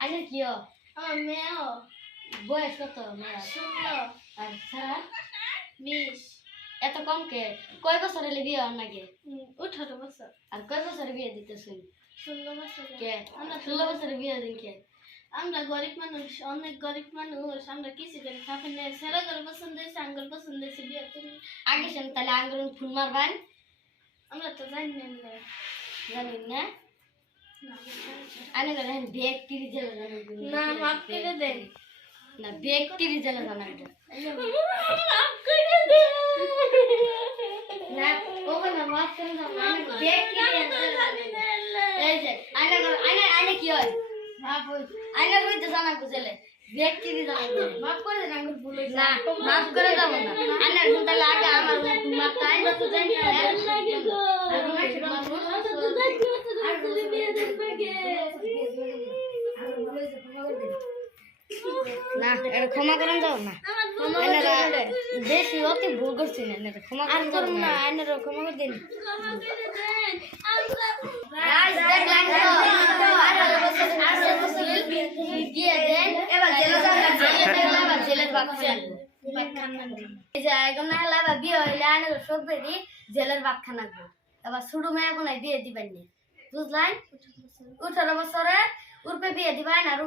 আগে কিও আমার মেয়েও বয়স কত মেয়ের 16 আর স্যার 20 এত কম কে কয় বছর হলে বিয়ে হন নাকি 18 বছর আর কয় বছরে বিয়ে দিতেছেন 16 বছর কে আমরা 16 বছরে বিয়ে দিন কে আমরা গরিব মানুষ অনেক গরিব মানুষ আমরা কিছু করে খাবো না সেরা করে পছন্দ হয়েছে আঙ্গুল পছন্দ হয়েছে বিয়ে তুমি আগে শুন তাহলে আঙ্গুল ফোন মারবেন আমরা তো জানি না জানেন না আনে করেন ব্যক্তির জেলা জানেন না মাফ করে দেন না ব্যক্তির জেলা জানেন মাফ করে দেন না ওগো না মাফ করে দাও না ব্যক্তির এই যে আনে করে আনে কি হয় মাফ হই আনে কই তো জানা বুঝলে ব্যক্তির জানা মাফ করে দেন আঙ্গুল ভুল হইছে না মাফ করে দাও না আনে শুন তাহলে আগে আমার ফোন মারতে আই না তো জানি না লাগে গো না এটা ক্ষমা করেন যাও না বেশি অতি ভুল করছি না এটা ক্ষমা আর করেন করুন না আইনের ক্ষমা করে দিন দিয়ে দেন এবার জেলের বাক্স এই যে একদম না হলে এবার বিয়ে হইলে আইনের সব বেরি জেলের বাক্সা নাকবো এবার ছোট মেয়ে কোনো দিয়ে দিবেন বুঝলেন 18 বছরে উর্পে বিয়ে দিবেন আর